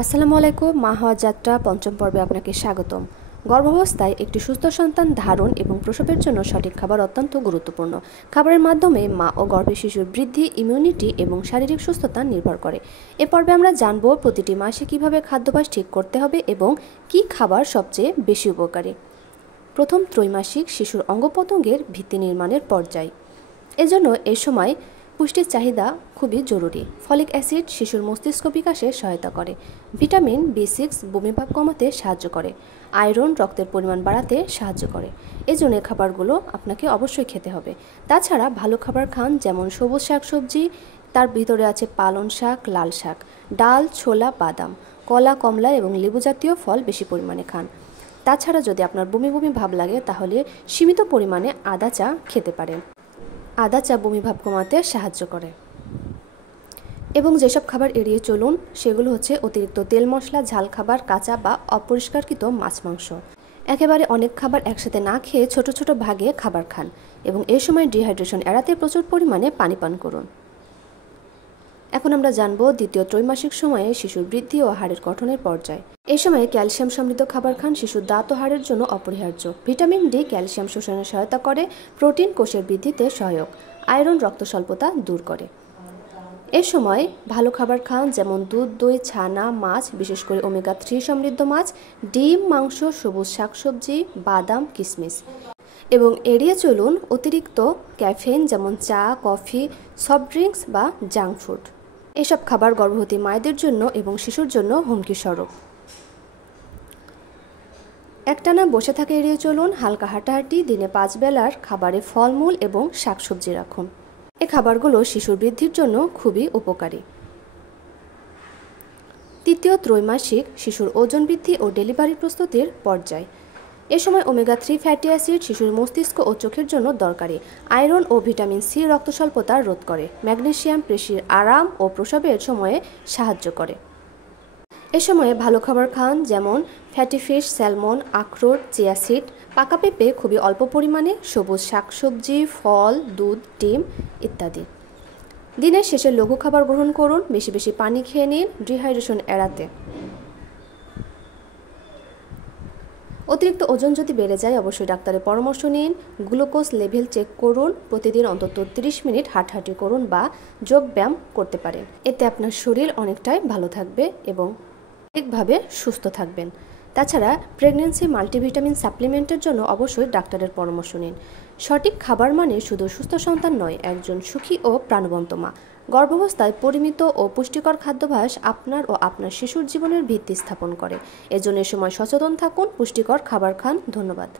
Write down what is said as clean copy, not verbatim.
আসসালামু আলাইকুম। মা হওয়া যাত্রা পঞ্চম পর্বে আপনাকে স্বাগতম। গর্ভাবস্থায় একটি সুস্থ সন্তান ধারণ এবং প্রসবের জন্য সঠিক খাবার অত্যন্ত গুরুত্বপূর্ণ। খাবারের মাধ্যমে মা ও গর্ভে শিশুর বৃদ্ধি, ইমিউনিটি এবং শারীরিক সুস্থতা নির্ভর করে। এ পর্বে আমরা জানব প্রতিটি মাসে কিভাবে খাদ্যাভ্যাস ঠিক করতে হবে এবং কি খাবার সবচেয়ে বেশি উপকারী। প্রথম ত্রৈমাসিক শিশুর অঙ্গপ্রত্যঙ্গের ভিত্তি নির্মাণের পর্যায়। এজন্য এই সময় পুষ্টির চাহিদা খুবই জরুরি। ফলিক অ্যাসিড শিশুর মস্তিষ্ক বিকাশে সহায়তা করে। ভিটামিন B6 বমিভাব কমাতে সাহায্য করে। আয়রন রক্তের পরিমাণ বাড়াতে সাহায্য করে। এজন্য খাবারগুলো আপনাকে অবশ্যই খেতে হবে। তাছাড়া ভালো খাবার খান, যেমন সবুজ শাকসবজি, তার ভিতরে আছে পালং শাক, লাল শাক, ডাল, ছোলা, বাদাম, কলা, কমলা এবং লেবু জাতীয় ফল বেশি পরিমাণে খান। তাছাড়া যদি আপনার বমি বমি ভাব লাগে তাহলে সীমিত পরিমাণে আদা চা খেতে পারেন। আদা চা বমি ভাব কমাতে সাহায্য করে। এবং যেসব খাবার এড়িয়ে চলুন সেগুলো হচ্ছে অতিরিক্ত তেল মশলা, ঝাল খাবার, কাঁচা বা অপরিষ্কারকৃত মাছ মাংস। একেবারে অনেক খাবার একসাথে না খেয়ে ছোট ছোট ভাগে খাবার খান এবং এই সময় ডিহাইড্রেশন এড়াতে প্রচুর পরিমাণে পানি পান করুন। এখন আমরা জানব দ্বিতীয় ত্রৈমাসিক সময়ে শিশুর বৃদ্ধি ও হাড়ের গঠনের পর্যায়। এই সময়ে ক্যালসিয়াম সমৃদ্ধ খাবার খান, শিশুর দাঁত ও হাড়ের জন্য অপরিহার্য। ভিটামিন ডি ক্যালসিয়াম শোষণে সহায়তা করে, প্রোটিন কোষের বৃদ্ধিতে সহায়ক, আয়রন রক্ত স্বল্পতা দূর করে। এ সময় ভালো খাবার খান, যেমন দুধ, দই, ছানা, মাছ, বিশেষ করে ওমেগা-3 সমৃদ্ধ মাছ, ডিম, মাংস, সবুজ শাকসবজি, বাদাম, কিশমিশ। এবং এড়িয়ে চলুন অতিরিক্ত ক্যাফেইন, যেমন চা, কফি, সফট ড্রিঙ্কস বা জাঙ্ক ফুড। এসব খাবার গর্ভবতী মায়েদের জন্য এবং শিশুর জন্য হুমকি স্বরূপ। একটানা বসে থাকে এড়িয়ে চলুন। হালকা হাঁটাহাঁটি, দিনে 5 বেলার খাবারে ফলমূল এবং শাকসবজি রাখুন। এই খাবারগুলো শিশুর বৃদ্ধির জন্য খুবই উপকারী। তৃতীয় ত্রৈমাসিক শিশুর ওজন বৃদ্ধি ও ডেলিভারি প্রস্তুতির পর্যায়। এ সময় ওমেগা-3 ফ্যাটি অ্যাসিড শিশুর মস্তিষ্ক ও চোখের জন্য দরকারি। আয়রন ও ভিটামিন সি রক্ত স্বল্পতা রোধ করে। ম্যাগনেসিয়াম পেশির আরাম ও প্রসবের সময়ে সাহায্য করে। এ সময়ে ভালো খাবার খান, যেমন ফ্যাটি ফিশ, স্যালমন, আখরোট, চিয়া সিড, পাকা পেঁপে খুবই অল্প পরিমাণে, সবুজ শাকসবজি, ফল, দুধ, ডিম ইত্যাদি। দিনের শেষে লঘু খাবার গ্রহণ করুন। বেশি বেশি পানি খেয়ে নিন ডিহাইড্রেশন এড়াতে। অতিরিক্ত ওজন যদি বেড়ে যায় অবশ্যই ডাক্তারের পরামর্শ নিন। গ্লুকোজ লেভেল চেক করুন। প্রতিদিন অন্তত 30 মিনিট হাঁটাহাঁটি করুন বা যোগ ব্যায়াম করতে পারেন। এতে আপনার শরীর অনেকটাই ভালো থাকবে এবং ঠিকভাবে সুস্থ থাকবেন। তাছাড়া প্রেগন্যান্সি মাল্টিভিটামিন সাপ্লিমেন্টের জন্য অবশ্যই ডাক্তারের পরামর্শ নিন। সঠিক খাবার মানে শুধু সুস্থ সন্তান নয়, একজন সুখী ও প্রাণবন্ত মা। গর্ভাবস্থায় পরিমিত ও পুষ্টিকর খাদ্যাভ্যাস আপনার ও আপনার শিশুর জীবনের ভিত্তি স্থাপন করে। এজন্য এ সময় সচেতন থাকুন, পুষ্টিকর খাবার খান। ধন্যবাদ।